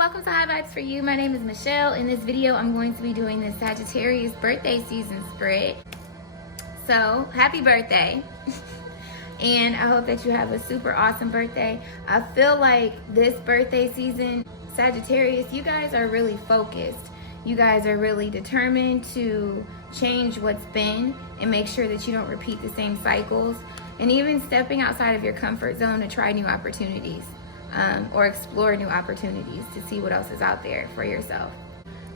welcome to High Vibes for You. My name is Michelle. In this video, I'm going to be doing the Sagittarius birthday season spread. So, happy birthday. And I hope that you have a super awesome birthday. I feel like this birthday season, Sagittarius, you guys are really focused. You guys are really determined to change what's been and make sure that you don't repeat the same cycles. And even stepping outside of your comfort zone to try new opportunities. Or explore new opportunities to see what else is out there for yourself.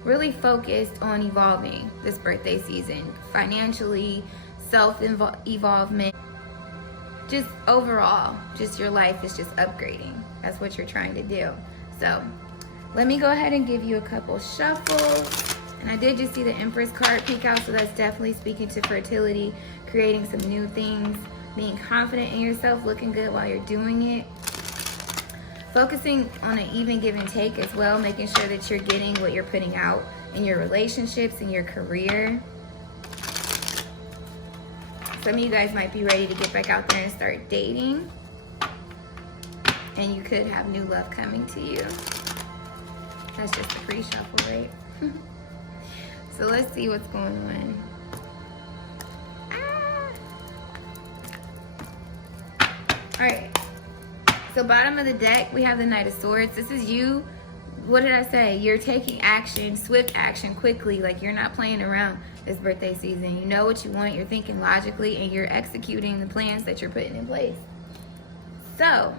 Really focused on evolving this birthday season, financially, self-evolvement, just overall, just your life is just upgrading. That's what you're trying to do. So let me go ahead and give you a couple shuffles. And I did just see the Empress card peek out, so that's definitely speaking to fertility, creating some new things, being confident in yourself, looking good while you're doing it. Focusing on an even give and take as well, making sure that you're getting what you're putting out in your relationships, in your career. Some of you guys might be ready to get back out there and start dating. And you could have new love coming to you. That's just a pre-shuffle, right? So let's see what's going on. All right. So bottom of the deck, we have the Knight of Swords. This is you. What did I say? You're taking action, swift action, quickly. Like you're not playing around this birthday season. You know what you want. You're thinking logically, and you're executing the plans that you're putting in place. So,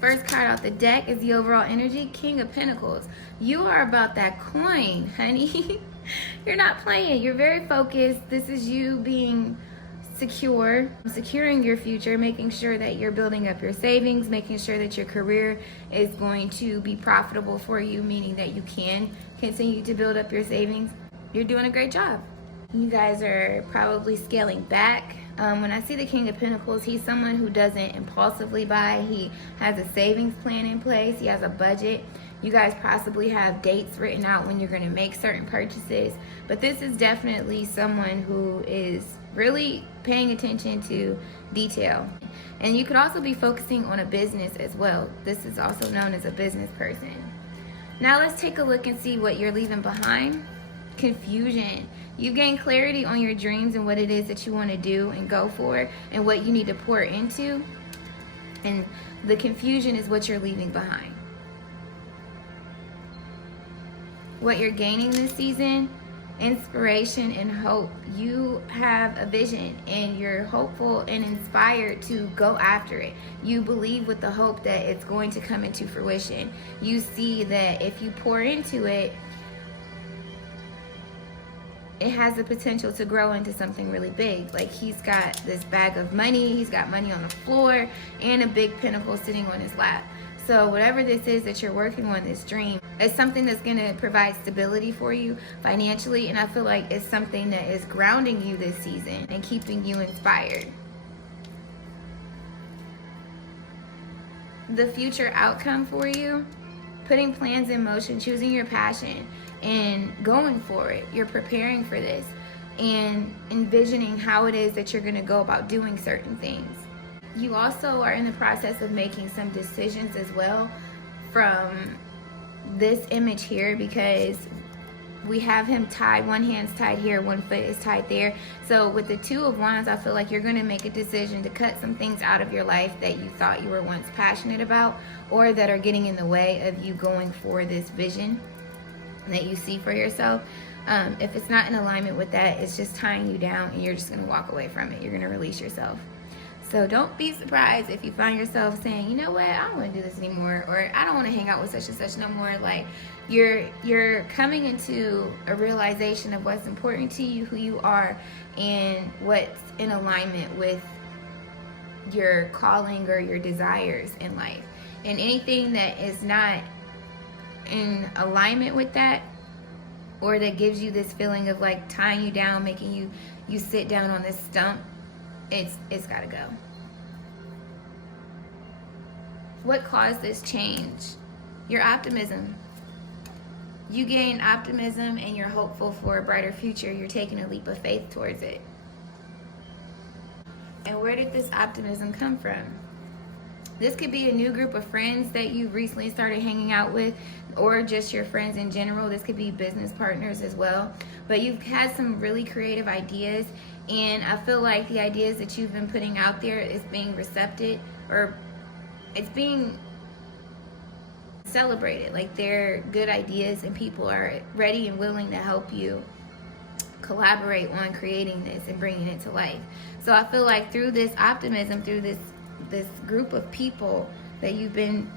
first card out the deck is the overall energy, King of Pentacles. You are about that coin, honey. You're not playing. You're very focused. This is you being securing your future, making sure that you're building up your savings, making sure that your career is going to be profitable for you, meaning that you can continue to build up your savings. You're doing a great job. You guys are probably scaling back. When I see the King of Pentacles, he's someone who doesn't impulsively buy. He has a savings plan in place. He has a budget. You guys possibly have dates written out when you're going to make certain purchases. But this is definitely someone who is really paying attention to detail. And you could also be focusing on a business as well. This is also known as a business person. Now let's take a look and see what you're leaving behind. Confusion. You gain clarity on your dreams and what it is that you want to do and go for, and what you need to pour into. And the confusion is what you're leaving behind. What you're gaining this season, inspiration and hope. You have a vision and you're hopeful and inspired to go after it. You believe with the hope that it's going to come into fruition. You see that if you pour into it, it has the potential to grow into something really big. Like he's got this bag of money, he's got money on the floor, and a big pentacle sitting on his lap. So whatever this is that you're working on, this dream, it's something that's going to provide stability for you financially, and I feel like it's something that is grounding you this season and keeping you inspired. The future outcome for you, putting plans in motion, choosing your passion, and going for it. You're preparing for this and envisioning how it is that you're going to go about doing certain things. You also are in the process of making some decisions as well from this image here, because we have him tied, one hand's tied here, one foot is tied there. So with the Two of Wands, I feel like you're going to make a decision to cut some things out of your life that you thought you were once passionate about, or that are getting in the way of you going for this vision that you see for yourself. If it's not in alignment with that, it's just tying you down, and you're just going to walk away from it. You're going to release yourself. So don't be surprised if you find yourself saying, you know what, I don't want to do this anymore, or I don't want to hang out with such and such no more. Like you're coming into a realization of what's important to you, who you are, and what's in alignment with your calling or your desires in life. And anything that is not in alignment with that, or that gives you this feeling of like tying you down, making you sit down on this stump, it's got to go. What caused this change? Your optimism. You gain optimism and you're hopeful for a brighter future. You're taking a leap of faith towards it. And where did this optimism come from? This could be a new group of friends that you recently started hanging out with, or just your friends in general. This could be business partners as well. But you've had some really creative ideas, and I feel like the ideas that you've been putting out there is being recepted, or it's being celebrated. Like, they're good ideas, and people are ready and willing to help you collaborate on creating this and bringing it to life. So I feel like through this optimism, through this group of people that you've been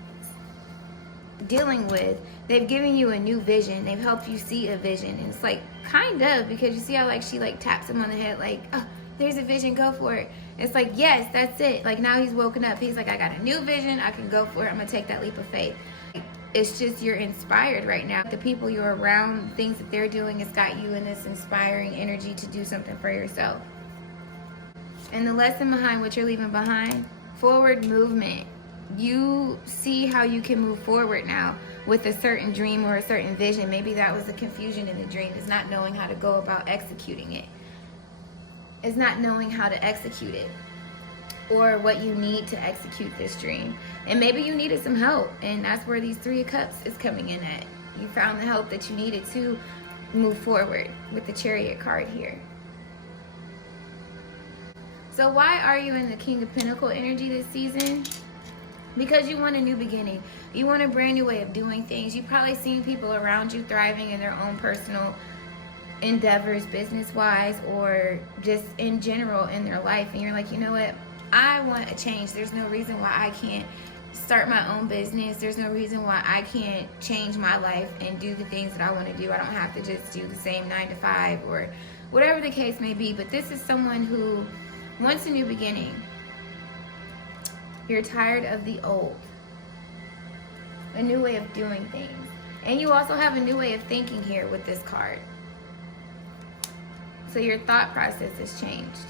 dealing with, they've given you a new vision. They've helped you see a vision. And it's like, kind of, because you see how like she like taps him on the head, like, oh, there's a vision, go for it. It's like, yes, that's it. Like, now he's woken up. He's like, I got a new vision, I can go for it. I'm gonna take that leap of faith. It's just, you're inspired right now. The people you're around, things that they're doing, has got you in this inspiring energy to do something for yourself. And the lesson behind what you're leaving behind: forward movement. You see how you can move forward now with a certain dream or a certain vision. Maybe that was the confusion in the dream, is not knowing how to go about executing it. Is not knowing how to execute it, or what you need to execute this dream. And maybe you needed some help, and that's where these 3 of Cups is coming in at. You found the help that you needed to move forward with the Chariot card here. So why are you in the King of Pentacles energy this season? Because you want a new beginning. You want a brand new way of doing things. You've probably seen people around you thriving in their own personal endeavors, business-wise, or just in general in their life. And you're like, you know what? I want a change. There's no reason why I can't start my own business. There's no reason why I can't change my life and do the things that I want to do. I don't have to just do the same 9 to 5 or whatever the case may be. But this is someone who wants a new beginning. You're tired of the old. A new way of doing things. And you also have a new way of thinking here with this card. So your thought process has changed.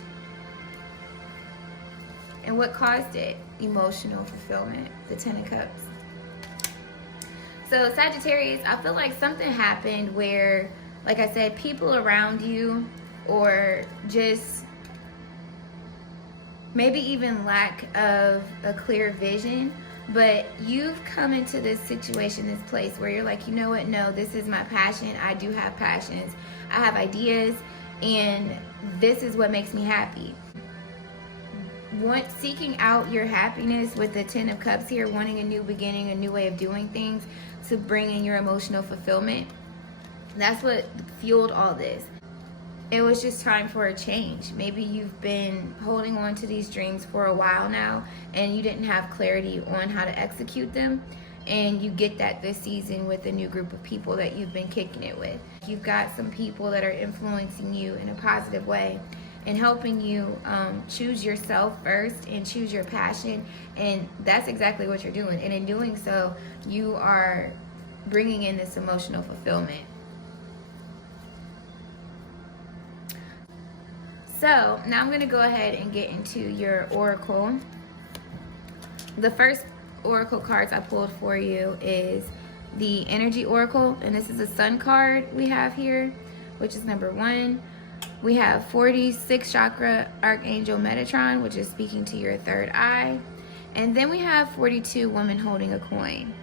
And what caused it? Emotional fulfillment. The 10 of Cups. So Sagittarius, I feel like something happened where, like I said, people around you, or just maybe even lack of a clear vision, but you've come into this situation, this place where you're like, you know what, no, this is my passion. I do have passions. I have ideas, and this is what makes me happy. Seeking out your happiness with the 10 of Cups here, wanting a new beginning, a new way of doing things to bring in your emotional fulfillment. That's what fueled all this. It was just time for a change. Maybe you've been holding on to these dreams for a while now, and you didn't have clarity on how to execute them. And you get that this season with a new group of people that you've been kicking it with. You've got some people that are influencing you in a positive way and helping you choose yourself first and choose your passion. And that's exactly what you're doing. And in doing so, you are bringing in this emotional fulfillment. So now I'm going to go ahead and get into your oracle. The first oracle cards I pulled for you is the energy oracle, and this is a sun card we have here, which is number 1. We have 46 chakra archangel Metatron, which is speaking to your third eye. And then we have 42 women holding a coin.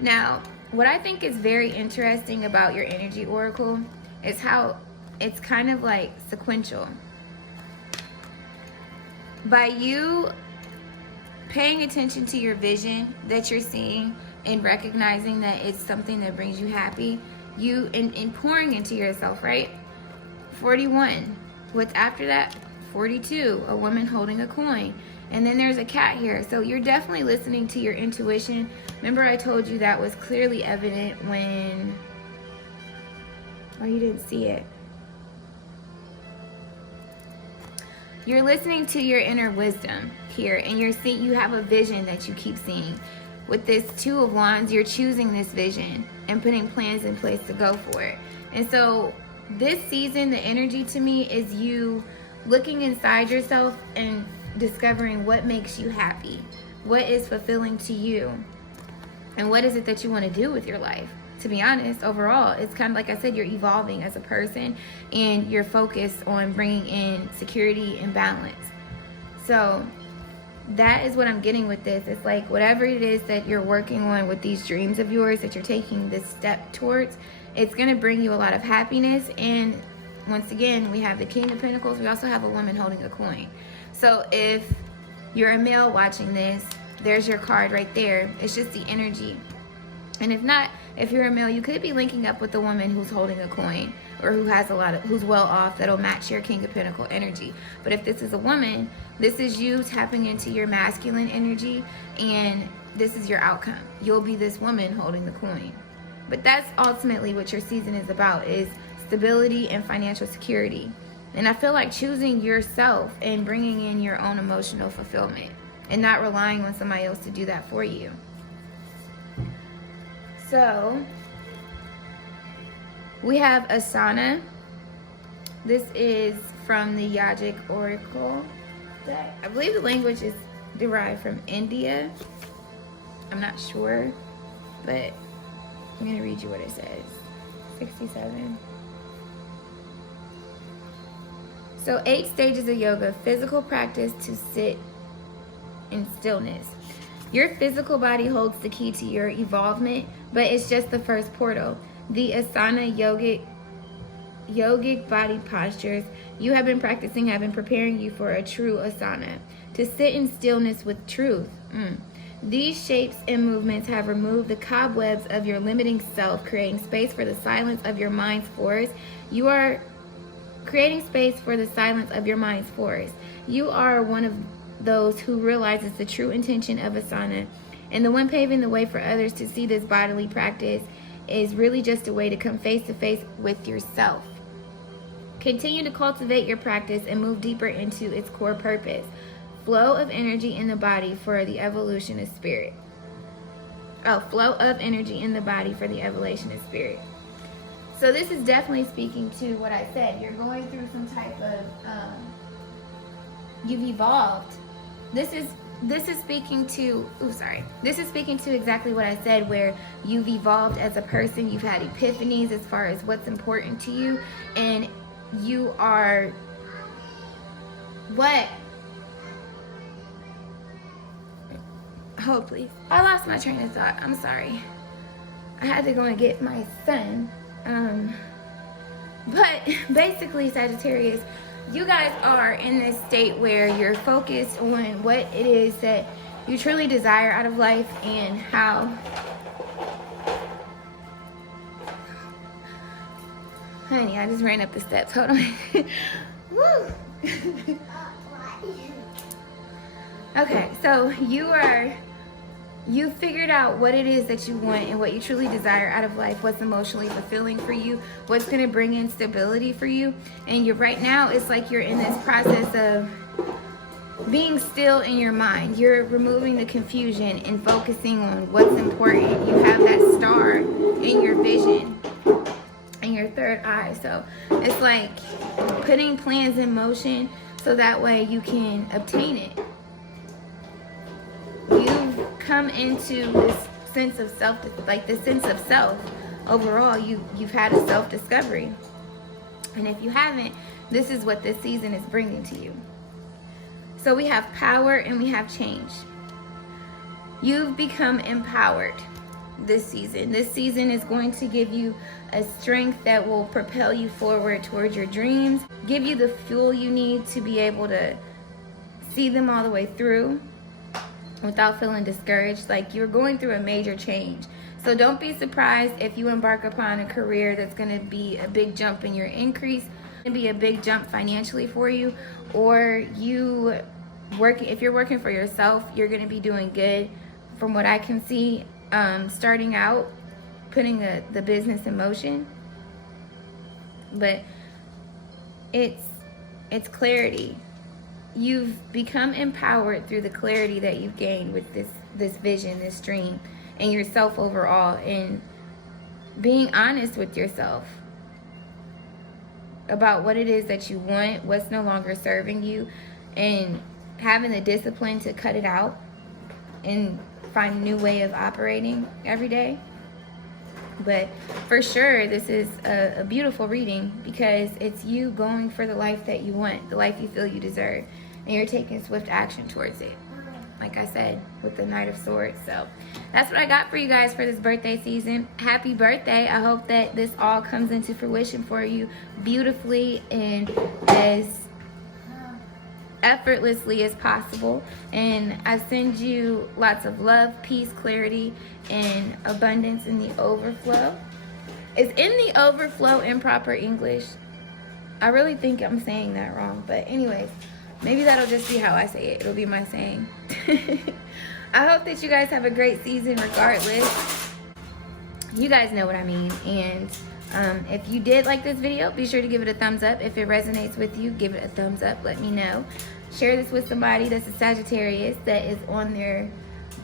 Now, what I think is very interesting about your energy oracle is how it's kind of like sequential. By you paying attention to your vision that you're seeing and recognizing that it's something that brings you happy, you and pouring into yourself, right? 41. What's after that? 42. A woman holding a coin. And then there's a cat here. So you're definitely listening to your intuition. Remember I told you that was clearly evident when... Oh, you didn't see it. You're listening to your inner wisdom here, and you're seeing, you have a vision that you keep seeing. With this 2 of Wands, you're choosing this vision and putting plans in place to go for it. And so this season, the energy to me is you looking inside yourself and discovering what makes you happy, what is fulfilling to you, and what is it that you want to do with your life. To be honest, overall, it's kind of like I said, you're evolving as a person, and you're focused on bringing in security and balance. So that is what I'm getting with this. It's like whatever it is that you're working on with these dreams of yours that you're taking this step towards, it's going to bring you a lot of happiness. And once again, we have the King of Pentacles. We also have a woman holding a coin. So if you're a male watching this, there's your card right there. It's just the energy. And if not, if you're a male, you could be linking up with a woman who's holding a coin, or who has who's well off, that'll match your King of Pentacle energy. But if this is a woman, this is you tapping into your masculine energy, and this is your outcome. You'll be this woman holding the coin. But that's ultimately what your season is about, is stability and financial security. And I feel like choosing yourself and bringing in your own emotional fulfillment and not relying on somebody else to do that for you. So we have Asana. This is from the Yogic Oracle deck. I believe the language is derived from India. I'm not sure, but I'm going to read you what it says. 67. So 8 stages of yoga, physical practice to sit in stillness. Your physical body holds the key to your evolvement, but it's just the first portal. The asana yogic body postures you have been practicing have been preparing you for a true asana, to sit in stillness with truth. These shapes and movements have removed the cobwebs of your limiting self, creating space for the silence of your mind's forest. You are creating space for the silence of your mind's forest. You are one of those who realizes the true intention of asana, and the one paving the way for others to see this bodily practice is really just a way to come face to face with yourself. Continue to cultivate your practice and move deeper into its core purpose. Flow of energy in the body for the evolution of spirit. Flow of energy in the body for the evolution of spirit. So this is definitely speaking to what I said. You're going through some type of, you've evolved. This is speaking to, this is speaking to exactly what I said, where you've evolved as a person. You've had epiphanies as far as what's important to you, and you are what? Oh, please. I lost my train of thought. I'm sorry. I had to go and get my son. But basically, Sagittarius, you guys are in this state where you're focused on what it is that you truly desire out of life, and how honey, I just ran up the steps. Hold on. Woo. Okay, so you figured out what it is that you want and what you truly desire out of life, what's emotionally fulfilling for you, what's going to bring in stability for you. And you're right now, it's like you're in this process of being still in your mind. You're removing the confusion and focusing on what's important. You have that star in your vision, in your third eye. So it's like putting plans in motion so that way you can obtain it. You've come into this sense of self, like the sense of self. Overall, you've had a self-discovery. And if you haven't, this is what this season is bringing to you. So we have power and we have change. You've become empowered this season. This season is going to give you a strength that will propel you forward towards your dreams, give you the fuel you need to be able to see them all the way through without feeling discouraged. Like you're going through a major change. So don't be surprised if you embark upon a career that's going to be a big jump in your increase, and be a big jump financially for you, or if you're working for yourself, you're going to be doing good from what I can see, starting out, putting the business in motion. But it's clarity. You've become empowered through the clarity that you've gained with this vision, this dream, and yourself overall, and being honest with yourself about what it is that you want, what's no longer serving you, and having the discipline to cut it out and find a new way of operating every day. But for sure, this is a beautiful reading, because it's you going for the life that you want, the life you feel you deserve, and you're taking swift action towards it. like I said, with the Knight of Swords. So that's what I got for you guys for this birthday season. Happy birthday. I hope that this all comes into fruition for you beautifully and as effortlessly as possible. And I send you lots of love, peace, clarity, and abundance in the overflow. Is in the overflow in proper English? I really think I'm saying that wrong, but anyways, maybe that'll just be how I say it. It'll be my saying. I hope that you guys have a great season regardless. You guys know what I mean. And if you did like this video, be sure to give it a thumbs up. If it resonates with you, give it a thumbs up. Let me know. Share this with somebody that's a Sagittarius that is on their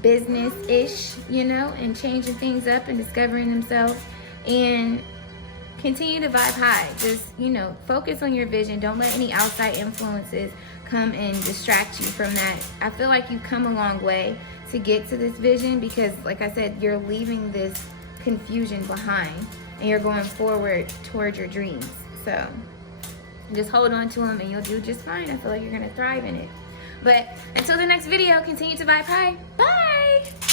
business-ish, you know, and changing things up and discovering themselves. And continue to vibe high. Just, you know, focus on your vision. Don't let any outside influences come and distract you from that. I feel like you've come a long way to get to this vision because, like I said, you're leaving this confusion behind and you're going forward toward your dreams. So just hold on to them and you'll do just fine. I feel like you're going to thrive in it. But until the next video, continue to vibe high. Bye!